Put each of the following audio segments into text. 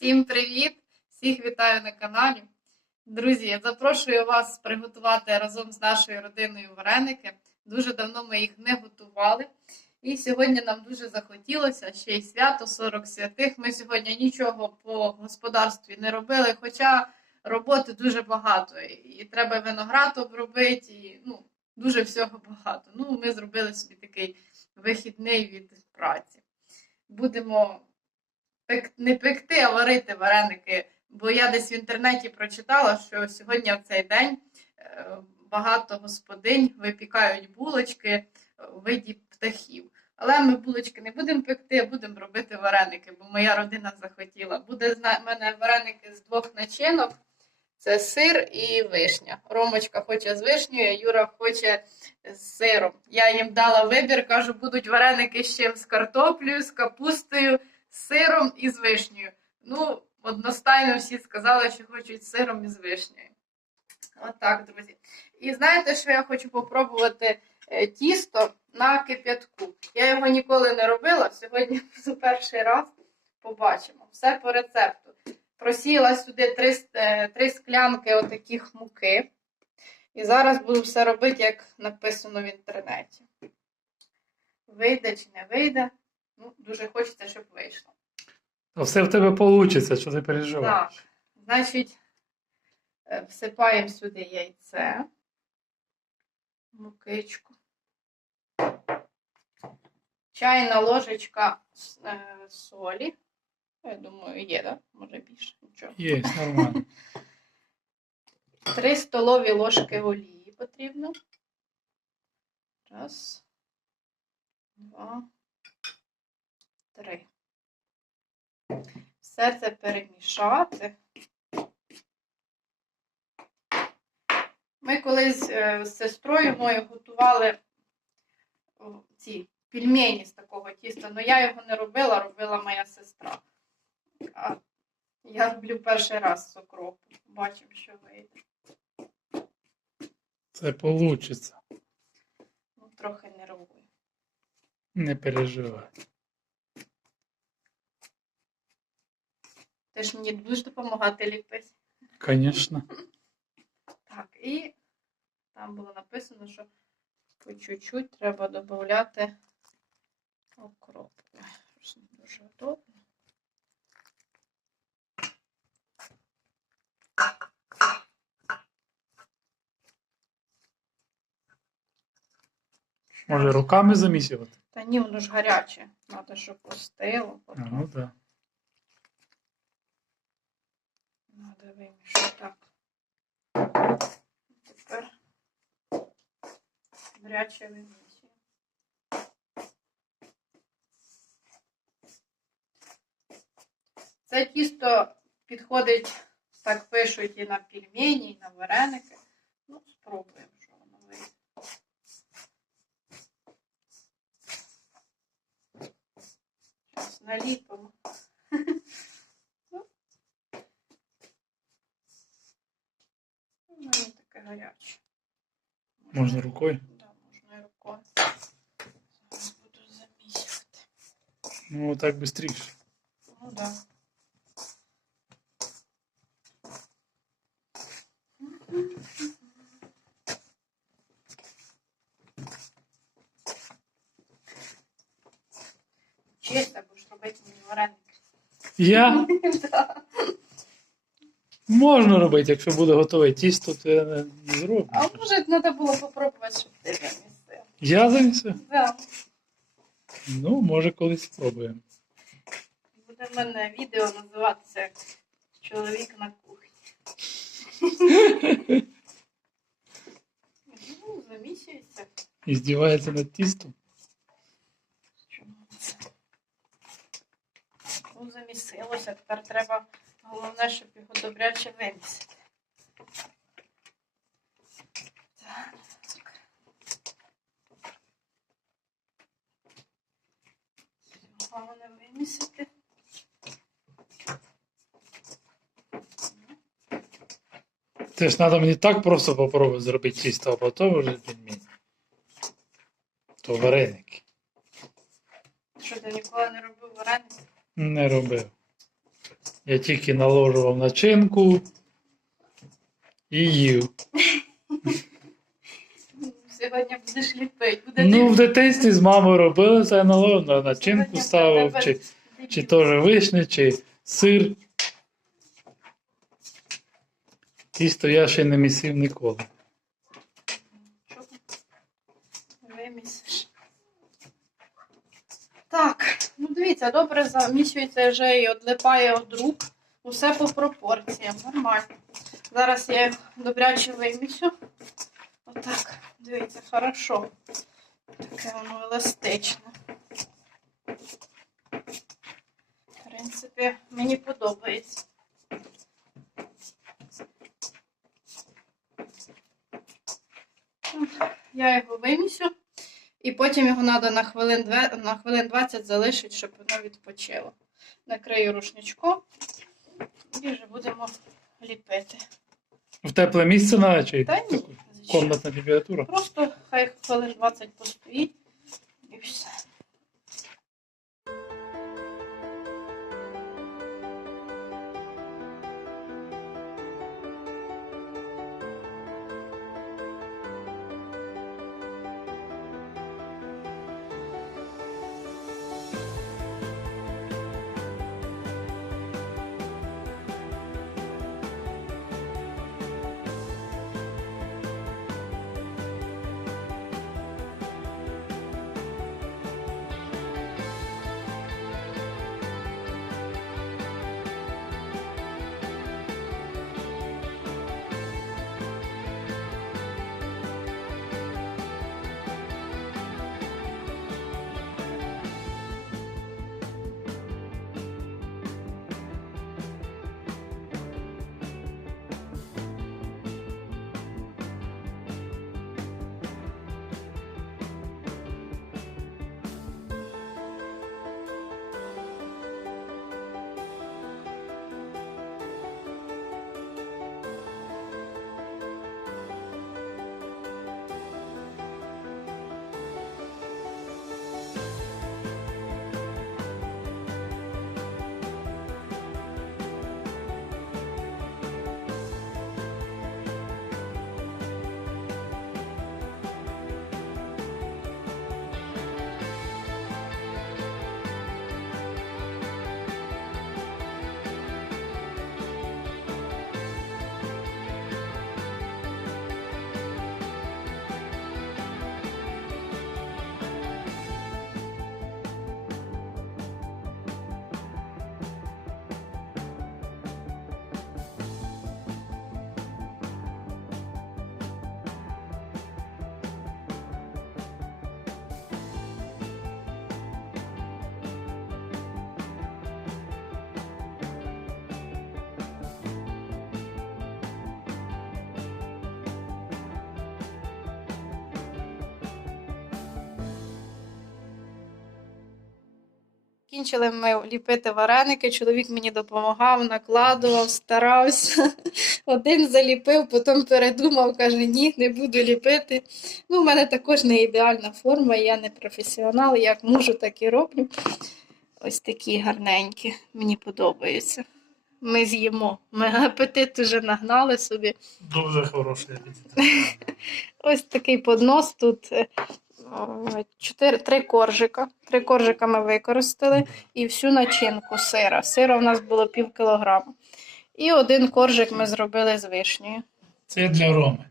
Всім привіт! Всіх вітаю на каналі. Друзі, я запрошую вас приготувати разом з нашою родиною вареники. Дуже давно ми їх не готували. І сьогодні нам дуже захотілося ще й свято 40 святих. Ми сьогодні нічого по господарстві не робили, хоча роботи дуже багато. І треба виноград обробити, і ну, дуже всього багато. Ну, ми зробили собі такий вихідний від праці. Будемо пек... не пекти, а варити вареники. Бо я десь в інтернеті прочитала, що сьогодні в цей день е, багато господинь випікають булочки в виді птахів. Але ми булочки не будемо пекти, а будемо робити вареники, бо моя родина захотіла. Буде в мене вареники з двох начинок: це сир і вишня. Ромочка хоче з вишнею, Юра хоче з сиром. Я їм дала вибір, кажу, будуть вареники з чим з картоплею, з капустою, сиром і з вишнею. Ну, одностайно всі сказали, що хочуть сиром і з вишнею. Отак, друзі. І знаєте, що я хочу попробувати е, тісто на кип'ятку. Я його ніколи не робила. Сьогодні за перший раз побачимо. Все по рецепту. Просіяла сюди три, е, три склянки отаких муки. І зараз буду все робити, як написано в інтернеті. Вийде чи не вийде. Ну, дуже хочеться, щоб вийшло. А все в тебе вийде, що ти переживаєш. Так, значить, е, всипаємо сюди яйце, мукичку, чайна ложечка е, солі. Я думаю, є, так? Може більше. Нічого. Є, нормально. Три столові ложки олії потрібно. Раз, два, три. Все це перемішати. Ми колись е, з сестрою мою готували ці пельмені з такого тіста, але я його не робила, робила моя сестра. А я роблю перший раз з окропу. Бачимо, що вийде. Це вийде. Ну, трохи нервую. Не переживай. Ти ж мені будеш допомагати ліпити. Звісно. Так, і там було написано, що по чуть-чуть треба додати окроп. Дуже удобно. Може руками замісювати? Та ні, воно ж гаряче. Треба, щоб остило. Потім ну так. Треба вимішати так. Тепер гаряче вимішуємо. Це тісто підходить, так пишуть, і на пельмені, і на вареники. Ну, спробуємо, що воно вийде. Зараз наліпимо. гаряче. Можна рукою? Да, можна і рукою. Зараз буду замісювати. Ну, так швидше. Ну да. Чисто будеш робити мені вареники. Я Да. Можна робити, якщо буде готове тісто, то я не, не зроблю. А може треба було попробувати, щоб ти замісив. Я замісив? Да. Ну, може, колись спробуємо. Буде в мене відео називатися Чоловік на кухні. Ну, замісюється. І здівається над тістом. Ну, замісилося. Тепер треба головне, щоб його добряче вимісити. Так. Головне вимісити. Це ж треба мені так просто попробувати зробити тісто, а потім вже пельмені. То вареники. Що ти ніколи не робив вареники? Не робив. Я тільки наложував начинку і їв. Сьогодні будеш ліпити. Буде Ну, в дитинстві з мамою робили це наложив, на начинку ставив, чи, чи теж вишні, чи сир. Тісто я ще не місив ніколи. Вимісиш. Так, дивіться, добре замісюється вже і одлипає від рук. Усе по пропорціям, нормально. Зараз я їх добряче вимісю. Отак, дивіться, хорошо. Таке воно еластичне. В принципі, мені подобається. Я його вимісю. І потім його треба на хвилин, две- на хвилин 20 залишити, щоб воно відпочило. Накрию рушничком і вже будемо ліпити. В тепле місце на чи Та ні, комнатна температура. Просто хай хвилин 20 постоїть і все. Кінчили ми ліпити вареники, чоловік мені допомагав, накладував, старався. Один заліпив, потім передумав, каже, ні, не буду ліпити. Ну, у мене також не ідеальна форма, я не професіонал, як можу, так і роблю. Ось такі гарненькі, мені подобаються. Ми з'їмо. Ми апетит уже нагнали собі. Дуже хороший апетит. Ось такий поднос тут. Е, о, Чотири, три коржика. Три коржика ми використали і всю начинку сира. Сира у нас було пів кілограма. І один коржик ми зробили з вишнею. Це для Роми.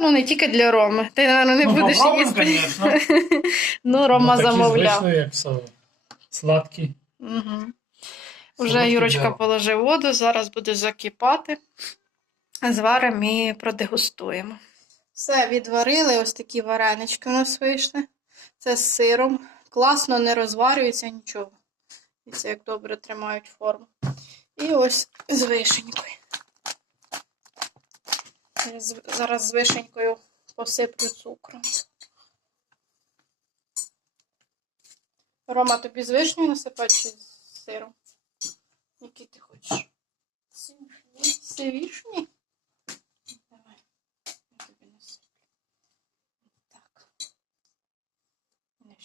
Ну, не тільки для Роми. Ти, мабуть, не ну, будеш попробуємо, їсти. Ну, Рома Ну, замовляв. звичні, як. Сладкі. Угу. Вже Солодкі Юрочка положив воду, зараз буде закипати. Зваримо і продегустуємо. Все, відварили, ось такі варенички у нас вийшли. Це з сиром. Класно не розварюється нічого. Дивіться, як добре тримають форму. І ось з вишенькою. Зараз з вишенькою посиплю цукром. Рома, тобі з вишнею насипати чи з сиром? Який ти хочеш? З вишні?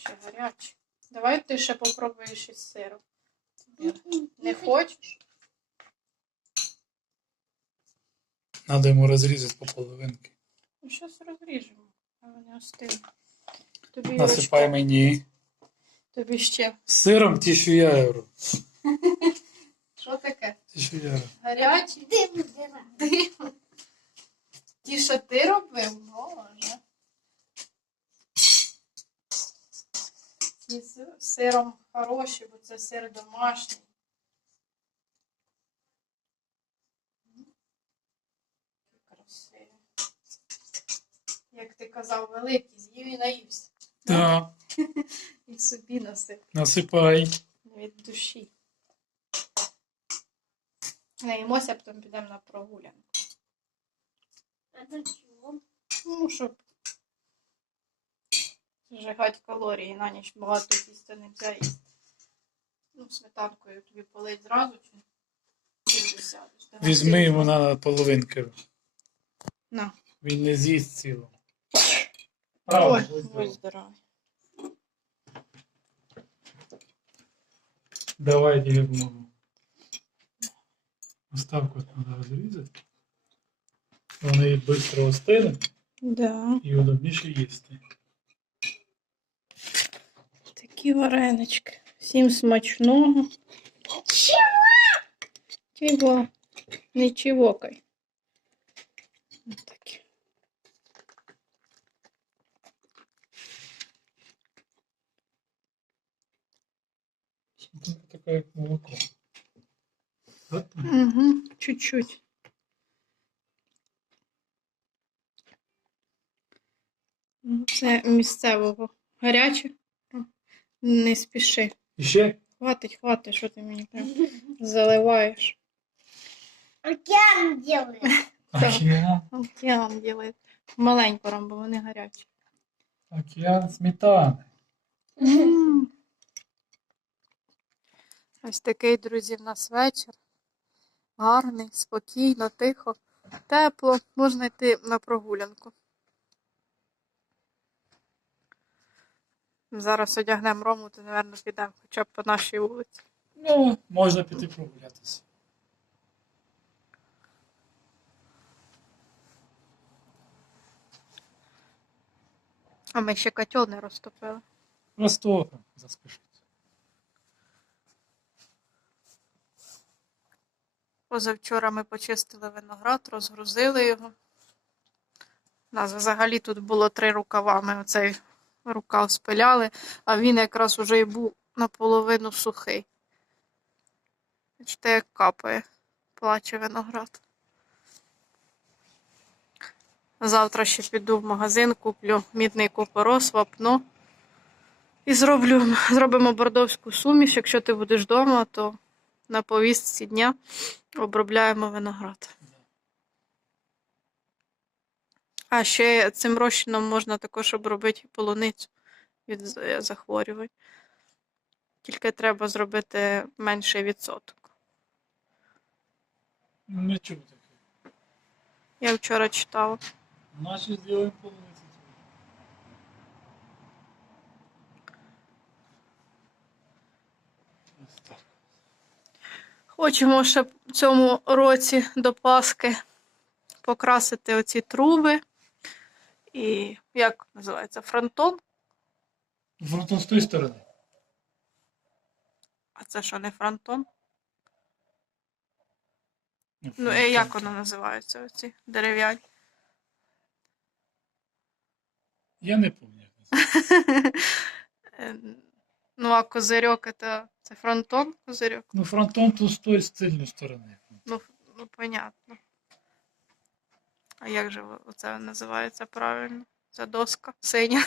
ще гаряче. Давай ти ще попробуєш із сиром. Не хочеш? Надо йому розрізати по половинки. Ну, Щось розріжемо, а вони остинуть. Тобі Насипай Юрочка, мені. Тобі ще. Сиром ті, що я роблю. Що таке? Ті, що я роблю. Гарячі? Дивно, дивно. Ті, що ти робив, боже. Ці з сиром хороші, бо це сир домашній. Красиві. Як ти казав, великий, з'їв і наївся. Так, І собі насип насипай. від душі. Наїмося, а потім підемо на прогулянку. А для чого? Ну, щоб зжигати калорії на ніч багато їсти не можна їсти. Ну, сметанкою тобі полить зразу чи сядеш. Візьми йому на половинки. На. Він не з'їсть цілу. Ой, будь будь здоров. здоровий. Давай допомогу. Оставку треба розрізати. Вони швидко остинуть Да. і удобніше їсти. Такі варенички. Всім смачного. Чого? Не чивокай. Ось такі. Таке, як молоко. Угу, чуть-чуть. Це місцевого. Гаряче? Не спіши. Ще? Хватить, хватить, що ти мені прям заливаєш. Океан делает. Океан. Океан ділить. Маленько ром, бо вони гарячі. Океан сметани. М. Ось такий, друзі, в нас вечір. Гарний, спокійно, тихо, тепло. Можна йти на прогулянку. Зараз одягнемо рому, то, мабуть, підемо хоча б по нашій вулиці. Ну, можна піти прогулятися. А ми ще котел не розтопили. Просто заспішить. Позавчора ми почистили виноград, розгрузили його. У нас взагалі тут було три рукава. Ми оцей рукав спиляли, а він якраз уже і був наполовину сухий. Бачите, як капає, плаче виноград. Завтра ще піду в магазин, куплю мідний купорос, вапно. І зроблю, зробимо бордовську суміш. Якщо ти будеш вдома, то на повістці дня обробляємо виноград. А ще цим розчином можна також обробити полуницю від е, захворювань. Тільки треба зробити менший відсоток. Не чув таке. Я вчора читала. Наші зробимо так. Хочемо ще в цьому році до Пасхи покрасити оці труби. І як називається фронтон? Фронтон з тої сторони. А це що, не фронтон? Ну, фронтон. е, як воно називається, оці дерев'яні? Я не пам'ятаю. Е, Ну, а козирьок це, це фронтон козирьок? Ну, фронтон то з тої сторони. Ну, ну, понятно. А як же це називається правильно? Це доска синя.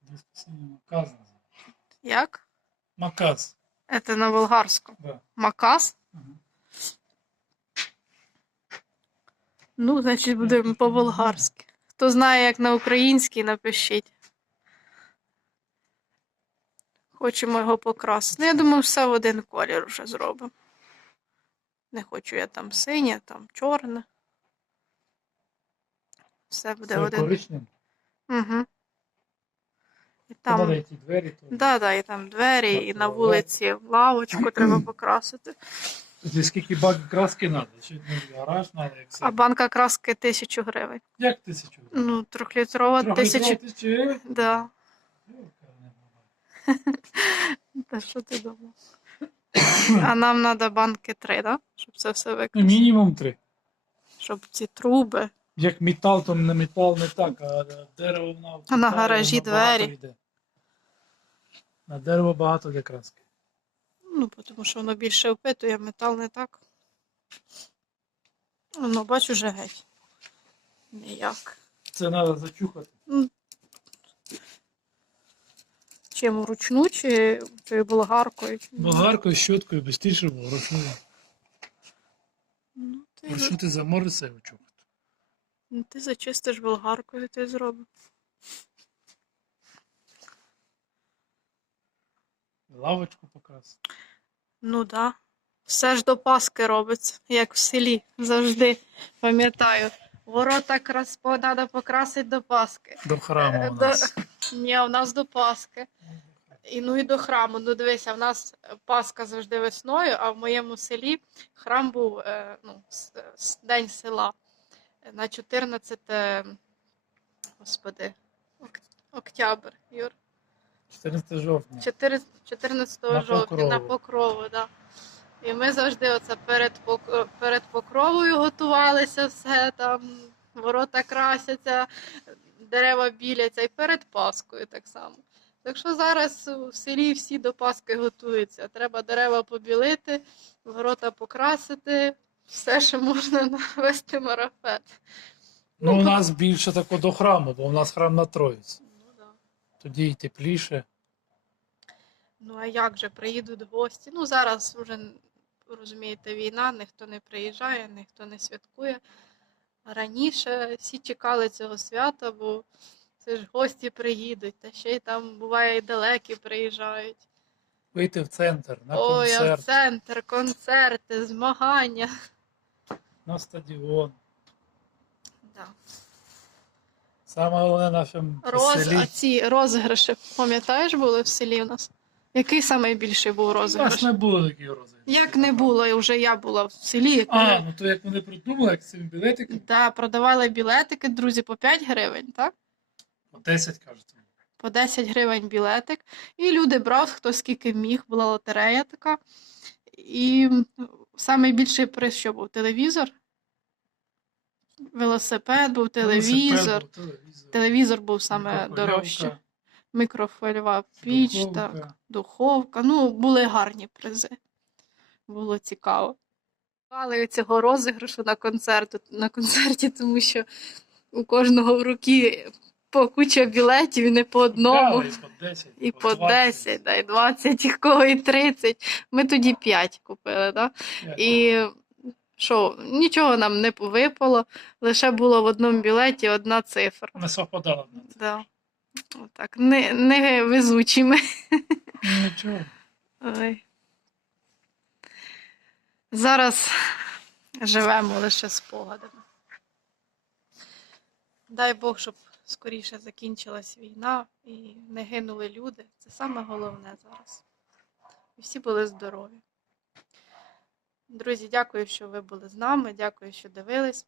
Десь синій Маказ називається. Як? Маказ. Це на болгарському. Да. Макас? Ага. Ну, значить, будемо по-болгарськи. Хто знає, як на українській, напишіть. Хочемо його покрасити. Ну, я думаю, все в один колір вже зробимо. Не хочу я там синє, там чорне. Все буде Це один. коричневим. Угу. І Там... Треба ті двері. То... да, да, і там двері, і на вулиці лавочку треба покрасити. Тоді скільки баків краски треба? Чи не гараж треба, як А банка краски тисячу гривень. Як тисячу? Ну, трьохлітрова Трохлітрова тисячу. гривень? Да. Та що ти думав? А нам треба банки три, да? Щоб це все Ну, викласти. мінімум три. Щоб ці труби. Як метал, то не метал не так, а дерево воно. А на гаражі двері. йде. На дерево багато йде краски. Ну, тому що воно більше опитує, метал не так. Ну, бачу вже геть. Ніяк. Це треба зачухати. Чим вручну, чи, чи болгаркою? Болгаркою, щоткою, швидше було ручною. Ну, ти, Якщо ти замориш це очухати. ну, ти зачистиш болгаркою, ти зробиш. Лавочку покрасити. Ну да. Все ж до Паски робиться, як в селі. Завжди пам'ятаю. Ворота крас... треба покрасити до Паски. До храму Е, у до- нас. Ні, у нас до Паски. І ну і до храму. Ну дивися, в нас Пасха завжди весною, а в моєму селі храм був е, ну, с- с- день села на 14, господи, ок- октябрь, Юр. 14 жовтня. 14, 14 На жовтня на Покрову. покрову, да. І ми завжди оце перед, перед покровою готувалися, все там, ворота красяться, дерева біляться, і перед Паскою так само. Так що зараз в селі всі до Паски готуються. Треба дерева побілити, ворота покрасити, все, що можна навести марафет. Ну, у нас більше тако до храму, бо у нас храм на Троїці. Ну, да. Тоді й тепліше. Ну а як же приїдуть гості? Ну зараз вже розумієте, війна, ніхто не приїжджає, ніхто не святкує. Раніше всі чекали цього свята, бо це ж гості приїдуть, та ще й там буває і далекі приїжджають. Вийти в центр, на Ой, а в центр, концерти, змагання. на стадіон. Да. Саме головне в нашому Роз, селі. а ці розіграші, пам'ятаєш, були в селі у нас? Який найбільший був У нас розіграш? не було таких розіграшів. Як не було, і вже я була в селі. А, ну то як вони придумали, як з цим білетиком, Да, продавали білетики, друзі, по 5 гривень, так? по 10 кажуть. По 10 гривень білетик. І люди брав, хто скільки міг, була лотерея така. І найбільший приз, що був телевізор. Велосипед був телевізор. Велосипед телевізор. Телевізор був саме дорожче. Мікрофольова піч, так, духовка. духовка. Ну, були гарні призи. Було цікаво. Мали цього розіграшу на концерту, на концерті, тому що у кожного в руки по куча білетів і не по одному. Брали і по 10, І по 20. 10, да, і 20, і кого і 30. Ми тоді 5 купили, да? І що, нічого нам не випало, лише було в одному білеті одна цифра. Не совпадало. Да. Отак, не, не везучі ми. Ну, Нічого. Ой. Зараз живемо лише спогадами. Дай Бог, щоб скоріше закінчилась війна і не гинули люди. Це саме головне зараз. І всі були здорові. Друзі, дякую, що ви були з нами. Дякую, що дивились.